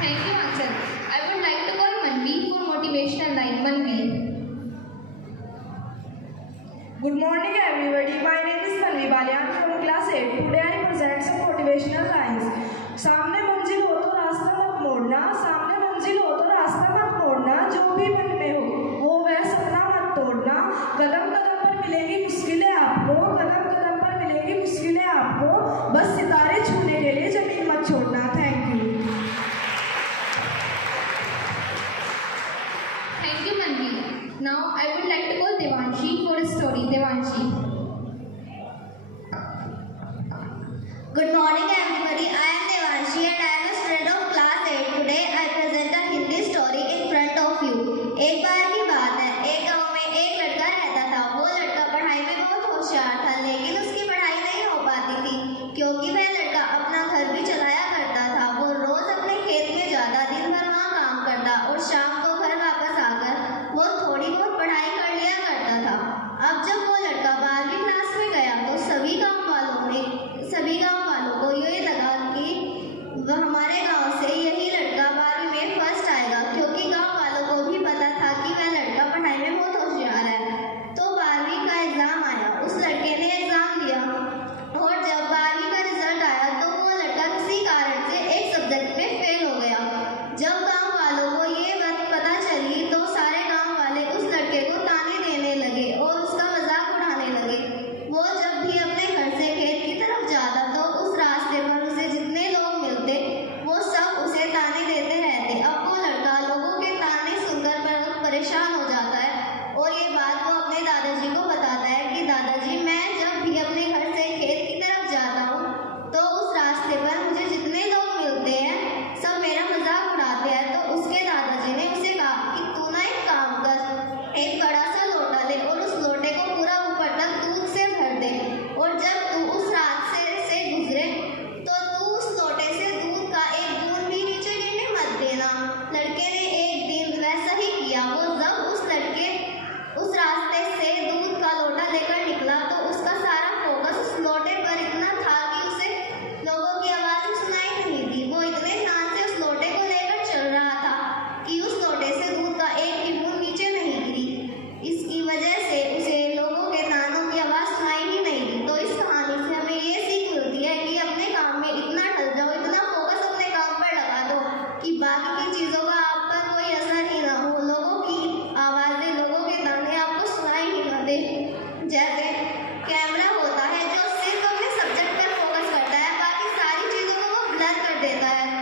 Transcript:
Thank you, Ansel. I would like to call Manvi for motivational line. Manvi. Good morning, everybody. My name is Manvi Balian from class 8. Today I present some motivational lines. सामने मंजिल हो तो रास्ता मत मोड़ना, सामने मंजिल हो तो रास्ता मत मोड़ना, जो भी मन में हो वो वह सपना मत तोड़ना। कदम कदम पर मिलेगी मुश्किलें आपको, कदम कदम पर मिलेगी मुश्किलें आपको, बस सितारे छूने के लिए जमीन मत छोड़ना। Thank you. Thank you, Manvi. Now I would like to call Devanshi for a story. Devanshi. Good morning, everybody. I am Devanshi and I am a student of class 8. Today I present a Hindi story in front of you. एक बार की बात है, एक गांव में एक लड़का रहता था। वो लड़का पढ़ाई में बहुत होशियार था, लेकिन उसकी पढ़ाई नहीं हो पाती थी क्योंकि वह लड़का अपना घर भी चलाया करता था। वो रोज अपने खेत में जाता, दिन भर वहाँ काम करता और शाम को घर वापस आकर वो थोड़ी बहुत पढ़ाई कर लिया करता था। अब जब वो लड़का 12वीं क्लास में गया तो सभी गांव वालों को ये लगा कि वह हमारे गांव से यही लड़का 12वीं में फर्स्ट आएगा, क्योंकि गांव वालों को भी पता था कि वह लड़का पढ़ाई में बहुत होशियार है। तो 12वीं का एग्जाम आया, उस लड़के ने एग्जाम दिया और जब 12वीं का रिजल्ट आया तो वो लड़का किसी कारण से एक सब्जेक्ट में फेल हो गया। जब गाँव वालों को ये बात पता चली तो सारे गाँव वाले उस लड़के को ताने देने लगे और उसका मजाक उड़ाने लगे। वो जब भी अपने घर से खेत की तरफ जाता तो उस रास्ते पर उसे जितने लोग मिलते वो सब उसे ताने देते रहते। अब वो लड़का लोगों के ताने सुनकर बहुत परेशान हो जाता है और ये बात वो अपने दादाजी को बताता है कि दादाजी, मैं जब भी अपने घर से खेत की तरफ जाता हूँ तो उस रास्ते पर मुझे जितने लोग मिलते हैं सब मेरा मजाक उड़ाते हैं। तो उसके दादाजी ने उसे कहा कि तू ना एक काम कर, एक बड़ा सा लोटा ले और उस लोटे को पूरा ऊपर तक दूध से भर दे और जब तू उस रास्ते से गुजरे तो तू उस लोटे से दूध का एक बूंद भी नीचे गिरने मत देना। लड़के ने एक दिन वैसा ही किया। वो जब उस रास्ते से दूध का लोटा लेकर निकला तो उसका सारा फोकस उस लोटे पर इतना था कि उसे लोगों की आवाज़ सुनाई नहीं दी। वो इतने ध्यान से उस लोटे को लेकर चल रहा था कि उस लोटे से दूध का एक भी बूंद नीचे नहीं गिरी। इसकी वजह से उसे लोगों के तानों की आवाज़ सुनाई ही नहीं दी। तो इस कहानी से हमें ये सीख मिलती है कि अपने काम में इतना ढल जाओ, इतना फोकस अपने काम पर लगा दो कि बाकी की चीज़ों का आप पर कोई असर ही ना हो, लोगों की आवाज़ें, लोगों के ताने आपको सुनाई ही ना दे। जैसे कैमरा होता है जो सिर्फ अपने सब्जेक्ट पर फोकस करता है, बाकी सारी चीज़ों को वो ब्लर कर देता है।